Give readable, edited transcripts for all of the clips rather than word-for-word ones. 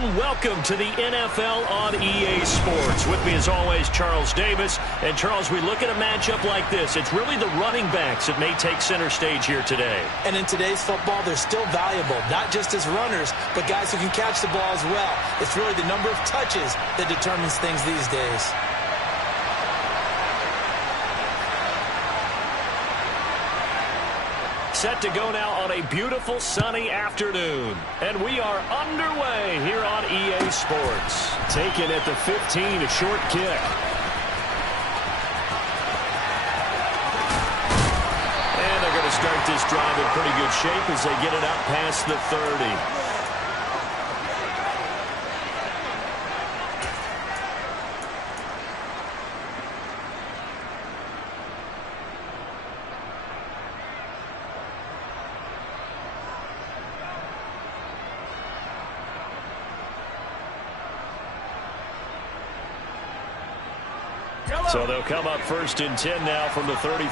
and welcome to the NFL on EA Sports. With me as always, Charles Davis. And Charles, we look at a matchup like this. It's really the running backs that may take center stage here today. And in today's football, they're still valuable, not just as runners, but guys who can catch the ball as well. It's really the number of touches that determines things these days. Set to go now on a beautiful sunny afternoon. And we are underway here on EA Sports. Taken at the 15, a short kick. And they're going to start this drive in pretty good shape as they get it out past the 30. So they'll come up 1st and 10 now from the 33.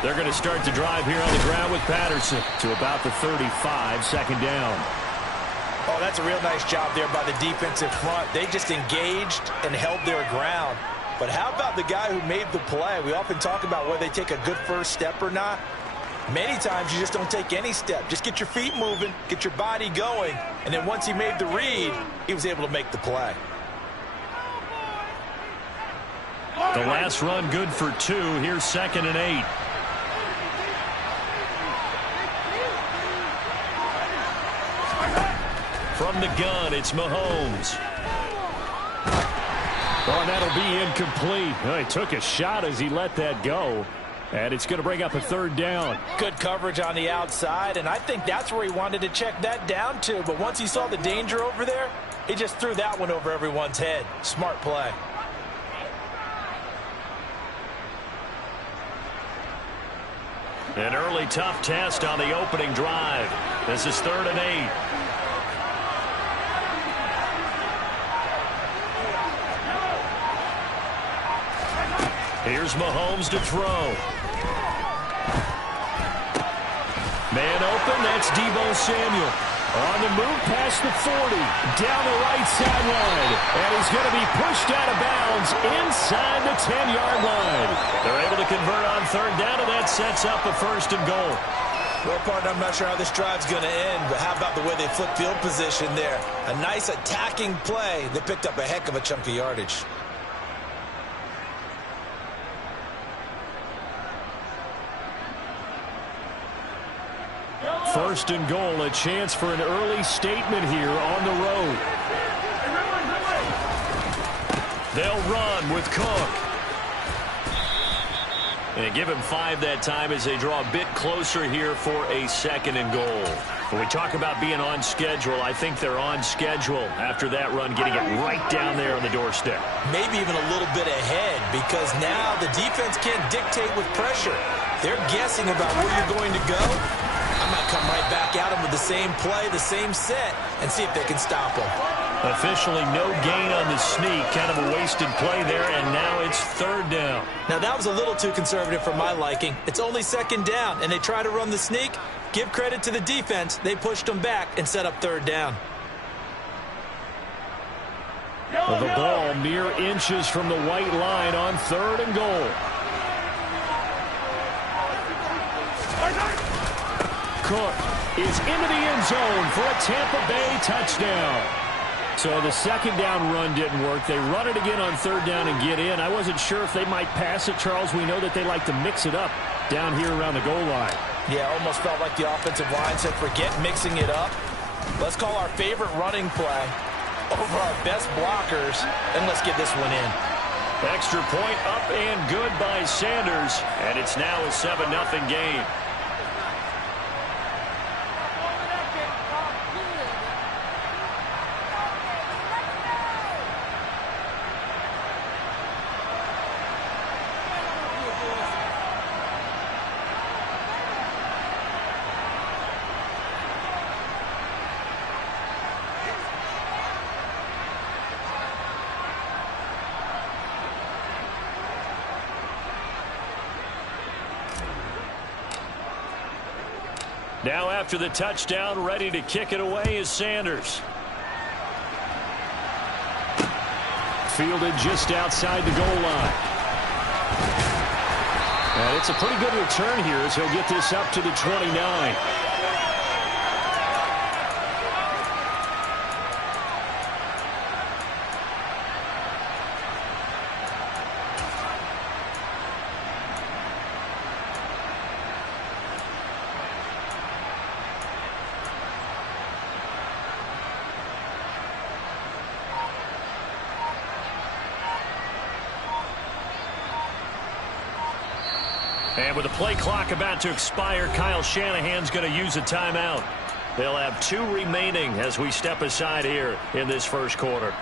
They're going to start the drive here on the ground with Patterson to about the 35, second down. Oh, that's a real nice job there by the defensive front. They just engaged and held their ground. But how about the guy who made the play? We often talk about whether they take a good first step or not. Many times you just don't take any step. Just get your feet moving, get your body going, and then once he made the read, he was able to make the play. The last run good for 2. Here's 2nd and 8. From the gun, it's Mahomes. Oh, and that'll be incomplete. Well, he took a shot as he let that go. And it's going to bring up a 3rd down. Good coverage on the outside, and I think that's where he wanted to check that down to. But once he saw the danger over there, he just threw that one over everyone's head. Smart play. An early tough test on the opening drive. This is 3rd and 8. Here's Mahomes to throw. Man open, that's Deebo Samuel. On the move past the 40, down the right sideline. And he's going to be pushed out of bounds inside the 10-yard line. They're able to convert on 3rd down, and that sets up a 1st and goal. Well, partner, I'm not sure how this drive's going to end, but how about the way they flip field position there? A nice attacking play. They picked up a heck of a chunk of yardage. 1st and goal, a chance for an early statement here on the road. They'll run with Cook. And give him 5 that time as they draw a bit closer here for a 2nd and goal. When we talk about being on schedule, I think they're on schedule after that run, getting it right down there on the doorstep. Maybe even a little bit ahead, because now the defense can't dictate with pressure. They're guessing about where you're going to go. I might come right back at them with the same play, the same set, and see if they can stop them. Officially no gain on the sneak. Kind of a wasted play there, and now it's 3rd down. Now, that was a little too conservative for my liking. It's only 2nd down, and they try to run the sneak. Give credit to the defense. They pushed them back and set up 3rd down. Well, the ball mere inches from the white line on 3rd and goal. Cook is into the end zone for a Tampa Bay touchdown. So the 2nd down run didn't work. They run it again on 3rd down and get in. I wasn't sure if they might pass it, Charles. We know that they like to mix it up down here around the goal line. Yeah, almost felt like the offensive line said, forget mixing it up. Let's call our favorite running play over our best blockers, and let's get this one in. Extra point up and good by Sanders, and it's now a 7-0 game. Now after the touchdown, ready to kick it away is Sanders. Fielded just outside the goal line. And it's a pretty good return here as he'll get this up to the 29. And with the play clock about to expire, Kyle Shanahan's going to use a timeout. They'll have 2 remaining as we step aside here in this first quarter.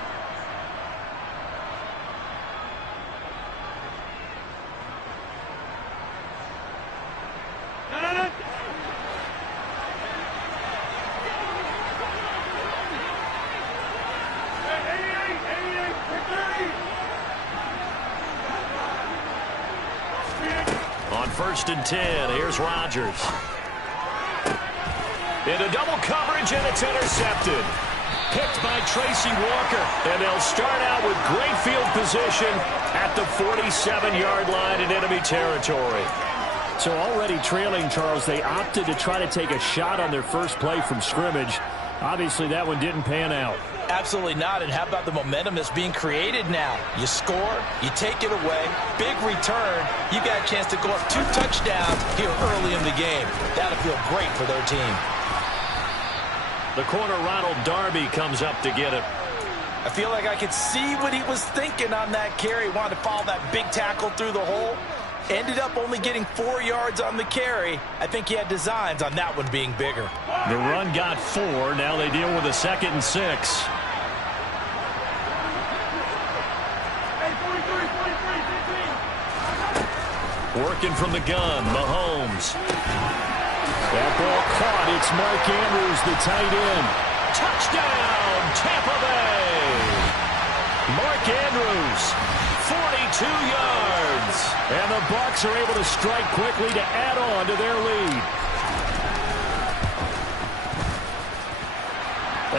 On 1st and 10, here's Rodgers. Into double coverage, and it's intercepted. Picked by Tracy Walker. And they'll start out with great field position at the 47-yard line in enemy territory. So already trailing, Charles, they opted to try to take a shot on their first play from scrimmage. Obviously, that one didn't pan out. Absolutely not. And how about the momentum that's being created now? You score, you take it away, big return. You got a chance to go up 2 touchdowns here early in the game. That'll feel great for their team. The corner, Ronald Darby, comes up to get it. I feel like I could see what he was thinking on that carry. Wanted to follow that big tackle through the hole. Ended up only getting 4 yards on the carry. I think he had designs on that one being bigger. The run got 4. Now they deal with a 2nd and 6. Working from the gun, Mahomes. That ball caught. It's Mark Andrews, the tight end. Touchdown, Tampa Bay. Mark Andrews, 42 yards. And the Bucs are able to strike quickly to add on to their lead.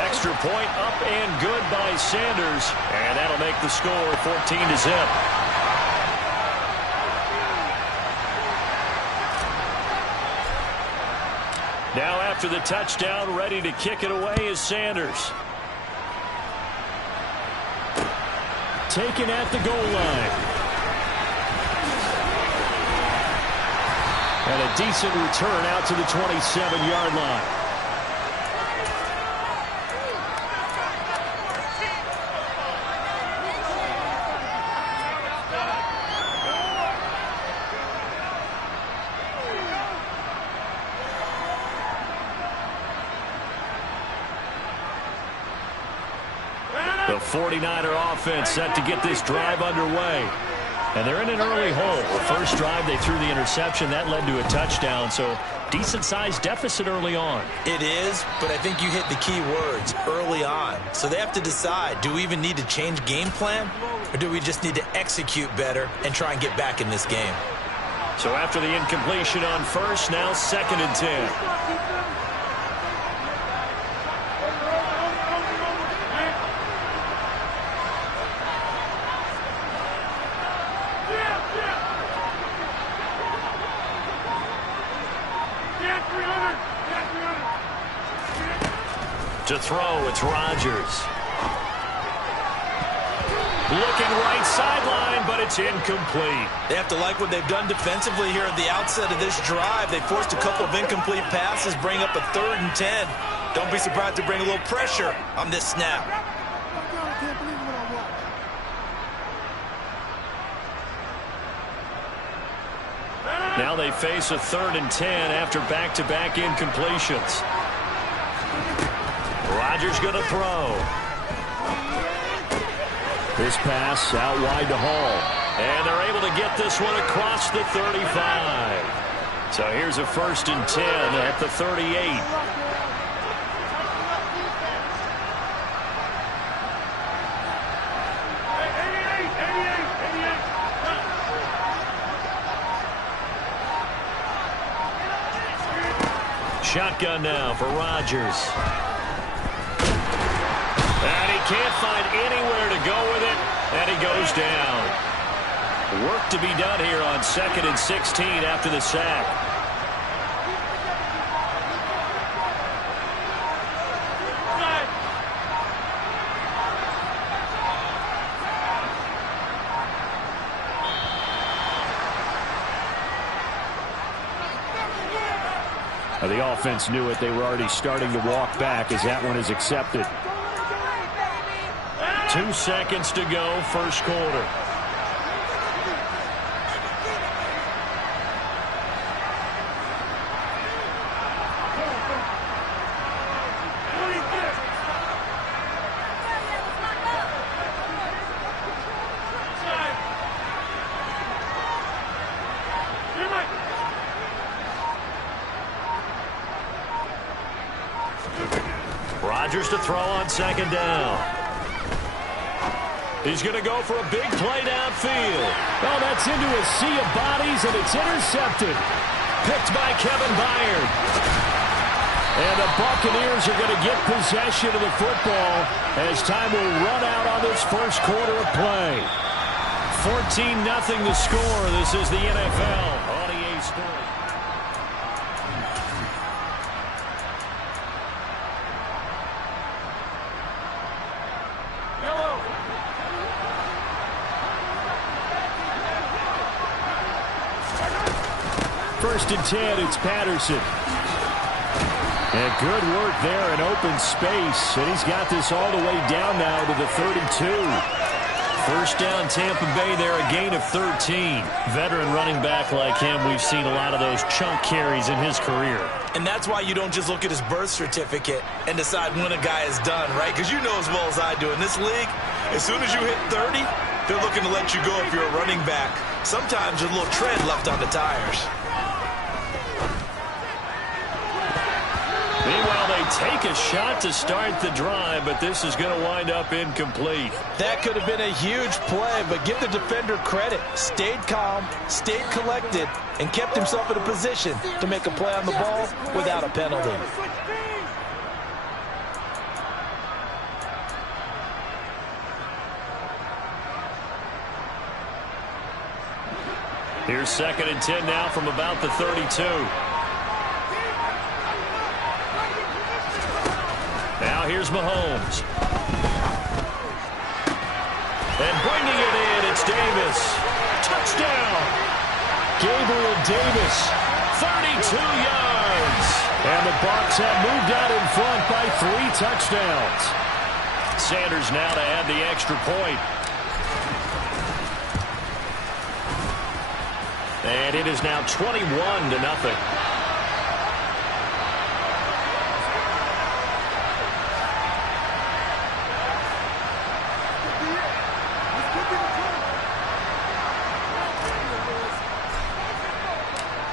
Extra point up and good by Sanders. And that'll make the score 14-0. Now after the touchdown, ready to kick it away is Sanders. Taken at the goal line. And a decent return out to the 27-yard line. The 49er offense set to get this drive underway. And they're in an early hole. The first drive, they threw the interception. That led to a touchdown. So decent-sized deficit early on. It is, but I think you hit the key words, early on. So they have to decide, do we even need to change game plan? Or do we just need to execute better and try and get back in this game? So after the incompletion on first, now 2nd and 10. To throw, it's Rodgers. Looking right sideline, but it's incomplete. They have to like what they've done defensively here at the outset of this drive. They forced a couple of incomplete passes, bring up a 3rd and 10. Don't be surprised to bring a little pressure on this snap. Now they face a 3rd and 10 after back-to-back incompletions. Rodgers going to throw. This pass out wide to Hall. And they're able to get this one across the 35. So here's a 1st and 10 at the 38. Shotgun now for Rodgers. And he can't find anywhere to go with it, and he goes down. Work to be done here on 2nd and 16 after the sack. The offense knew it. They were already starting to walk back as that one is accepted. 2 seconds to go, first quarter. Rodgers to throw on 2nd down. He's going to go for a big play downfield. Oh, that's into a sea of bodies, and it's intercepted. Picked by Kevin Byard. And the Buccaneers are going to get possession of the football as time will run out on this first quarter of play. 14-0 the score. This is the NFL on EA Sports. First and 10, it's Patterson. And good work there in open space. And he's got this all the way down now to the 32. First down, Tampa Bay there, a gain of 13. Veteran running back like him, we've seen a lot of those chunk carries in his career. And that's why you don't just look at his birth certificate and decide when a guy is done, right? Because you know as well as I do, in this league, as soon as you hit 30, they're looking to let you go if you're a running back. Sometimes there's a little tread left on the tires. Meanwhile, they take a shot to start the drive, but this is going to wind up incomplete. That could have been a huge play, but give the defender credit. Stayed calm, stayed collected, and kept himself in a position to make a play on the ball without a penalty. Here's 2nd and 10 now from about the 32. Now here's Mahomes. And bringing it in, it's Davis. Touchdown. Gabriel Davis, 32 yards. And the Bucs have moved out in front by 3 touchdowns. Sanders now to add the extra point. And it is now 21-0.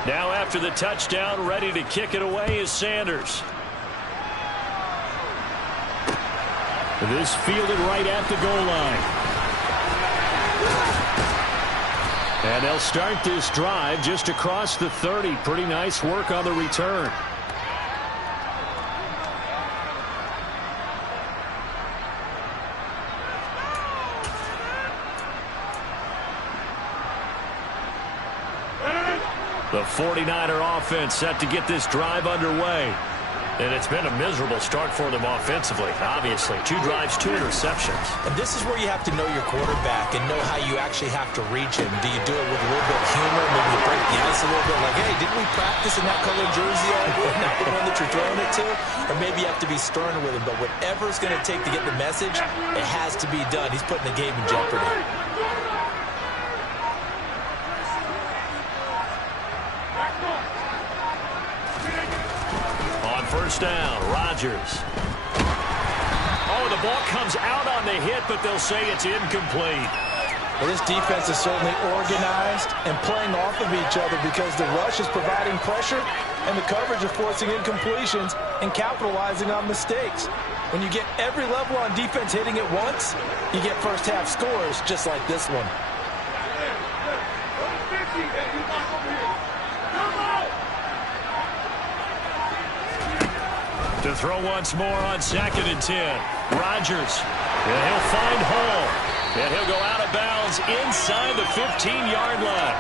Now after the touchdown, ready to kick it away is Sanders. This fielded right at the goal line. And they'll start this drive just across the 30. Pretty nice work on the return. The 49er offense set to get this drive underway. And it's been a miserable start for them offensively, obviously. 2 drives, 2 interceptions. And this is where you have to know your quarterback and know how you actually have to reach him. Do you do it with a little bit of humor? Maybe you break the ice a little bit like, hey, didn't we practice in that colored jersey all good? Not the one that you're throwing it to? Or maybe you have to be stern with him. But whatever it's going to take to get the message, it has to be done. He's putting the game in jeopardy. First down, Rodgers. Oh, the ball comes out on the hit, but they'll say it's incomplete. Well, this defense is certainly organized and playing off of each other because the rush is providing pressure and the coverage is forcing incompletions and capitalizing on mistakes. When you get every level on defense hitting it once, you get first half scores just like this one. To throw once more on 2nd and 10. Rodgers. And he'll find Hall. And he'll go out of bounds inside the 15-yard line.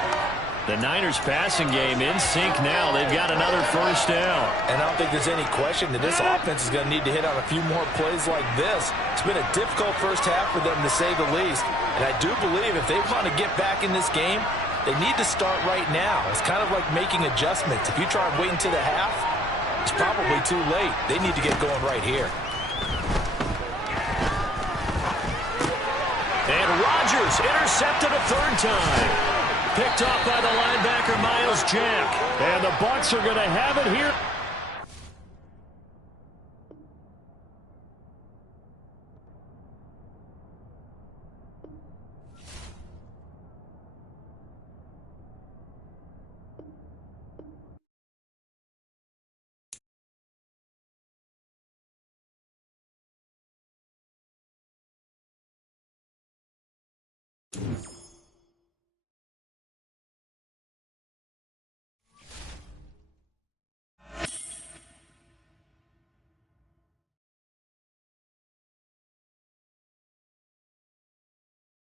The Niners passing game in sync now. They've got another first down. And I don't think there's any question that this offense is going to need to hit on a few more plays like this. It's been a difficult first half for them, to say the least. And I do believe if they want to get back in this game, they need to start right now. It's kind of like making adjustments. If you try and wait until the half, it's probably too late. They need to get going right here. And Rodgers intercepted a 3rd time. Picked off by the linebacker, Miles Jack. And the Bucs are going to have it here.